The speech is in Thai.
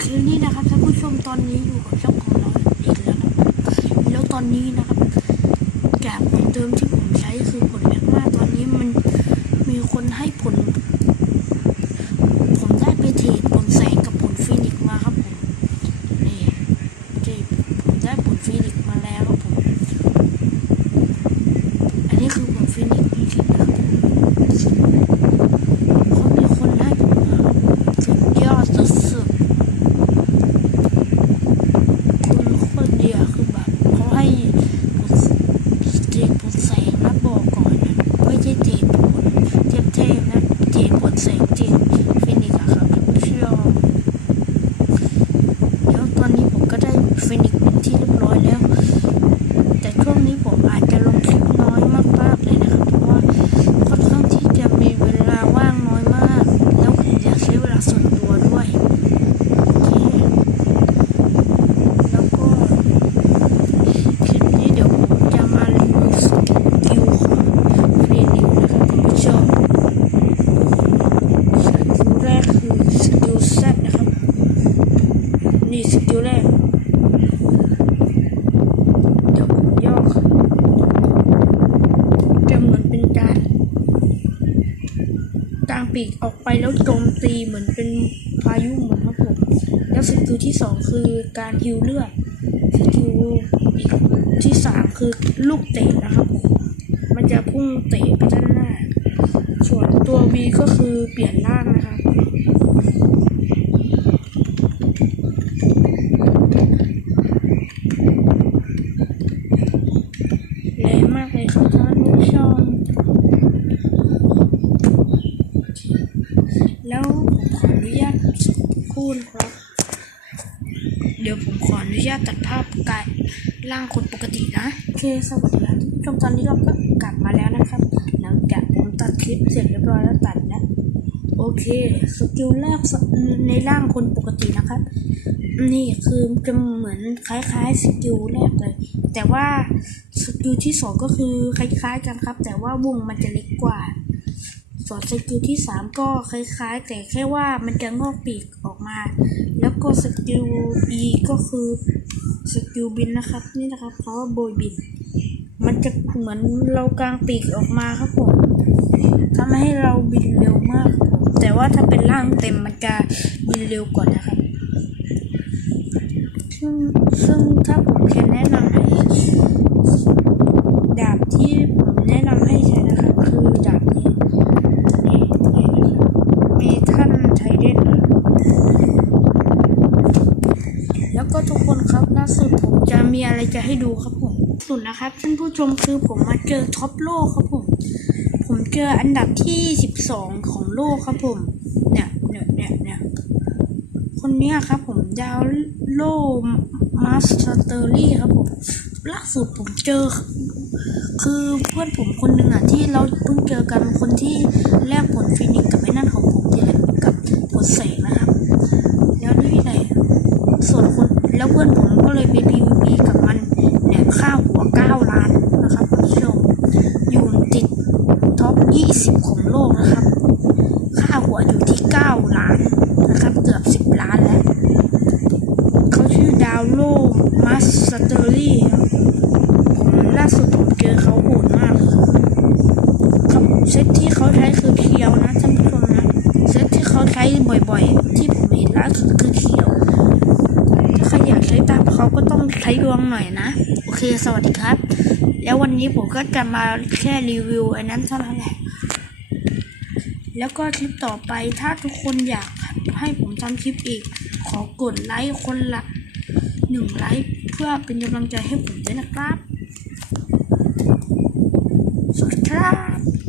เคนี่นะครับท่านผู้ชมตอนนี้อยู่กับช่องของเราอีกแล้วนะแล้วตอนนี้นะครับแกะผลเดิมที่ผมใช้คือผลแมกมาตอนนี้มันมีคนให้ผล ผมได้ไปเทรดผลแสงกับผลฟินิกมาครับผมนี่เทรดผมได้ผลฟินิกมาแล้วครับผมอันนี้คือผลฟินิกซ์จริงๆนะครับเขามีคนให้ผมมาสุดยอดสุดๆ คุณโคตรเดียคือแบบเขาให้เทรดผลแสงนะบอกก่อนนะไม่ใช่เทรดผลเทพเทพๆนะเทรดผลแสงเทรดฟินิกส์อะครับท่านผู้ชมแล้วตอนนี้ผมก็ได้ฟินิกส์เป็นที่เรียบร้อยแล้ว แต่ช่วงนี้ผมอาจจะลงคลิปน้อยมากๆเลยนะครับ เพราะว่าค่อนข้างที่จะมีเวลาว่างน้อยมาก แล้วผมอยากใช้เวลาส่วนตัวด้วยโอเค แล้วก็คลิปนี้เดี๋ยวผมจะมารีวิวสกิลของฟรีนิวนะครับคุณผู้ชมสกิลแรกคือสกิลแซนะครับ นี่สกิลแรก เดี๋ยวผมย่อครับจะเหมือนเป็นการกาง ปีกออกไปแล้วโจมตีเหมือนเป็นพายุหมุนครับผมแล้วสกิลที่สองคือการฮิวเลือดสกิลที่สามคือลูกเตะนะครับผมมันจะพุ่งเตะไปด้านหน้า ส่วนตัว V ก็คือเปลี่ยนร่างนะครับ แรงมากเลยครับท่านผู้ชม แล้วผมขออนุญาตคู่นะครับ เดี๋ยวผมขออนุญาตตัดภาพกายร่างคนปกตินะโอเคสวัสดีครับท่านผู้ชมตอนนี้เราก็กลับมาแล้วนะครับ หลังจากผมตัดคลิปเสร็จเรียบร้อยแล้วตัดแล้วโอเคสกิลแรกในร่างคนปกตินะครับ นี่คือจะเหมือนคล้ายๆสกิลแรกเลย แต่ว่าสกิลที่สองก็คือคล้ายๆกันครับ แต่ว่าวงมันจะเล็กกว่า ส่วนสกิลที่สามก็คล้ายๆ แต่แค่ว่ามันจะงอกปีกออกมา แล้วก็สกิล E ก็คือสกิลบินนะครับ นี่นะครับเพราะว่าโบยบิน มันจะเหมือนเรากางปีกออกมาครับผมทำให้เราบินเร็วมากครับแต่ว่าถ้าเป็นร่างเต็มมันจะบินเร็วกว่านะครับ ซึ่งซึ่งถ้าผมจะแนะนำให้ดาบที่ผมแนะนำให้ใช้นะครับ คือดาบนี้นี่นี่นะครับมีท่านไทเดนแล้ว ก็ทุกคนครับล่าสุดผมจะมีอะไรจะให้ดูครับผมสุดนะครับท่านผู้ชมคือผมมาเจอท็อปโลกครับผม ผมเจออันดับที่สิบสองของโลกครับผมเนี่ยเนี่ยเนี่ยเนี่ยคนเนี้ยครับผมดาวโลมาสเตอรี่ครับผมล่าสุดผมเจอ คือเพื่อนผมคนหนึ่งอะที่เราเพิ่งเจอกันคนที่แลกผลฟินิกซ์กับไอ้นั่นของผมนี่แหละกับผลแสงนะครับ แล้วนี่ไหนส่วนคนแล้วเพื่อนผมก็ เลยไป PVP กับมันเนี่ยค่าหัวเก้าล้านนะครับคุณผู้ชมอยู่ติดท็อป 20 ของโลกนะครับ ค่าหัวอยู่ที่ 9 ล้านนะครับ เกือบ 10 ล้านแล้ว เขาชื่อดาวโลมาสเตอรี่ผมล่าสุดผมเจอเขาโหดมากเลยครับครับเซตที่เขาใช้คือเคียวนะท่านผู้ชมนะ เซตที่เขาใช้บ่อยๆ ที่ผมเห็นล่าสุดคือเคียว ถ้าใครอยากใช้ตาม เขาก็ต้องใช้ดวงหน่อยนะ โอเค สวัสดีครับ แล้ววันนี้ผมก็จะมาแค่รีวิวอันนั้นเท่านั้นแหละ แล้วก็คลิปต่อไปถ้าทุกคนอยากให้ผมทำคลิปอีก ขอกดไลค์คนละหนึ่งไลค์เพื่อเป็นกำลังใจให้ผมด้วยนะครับ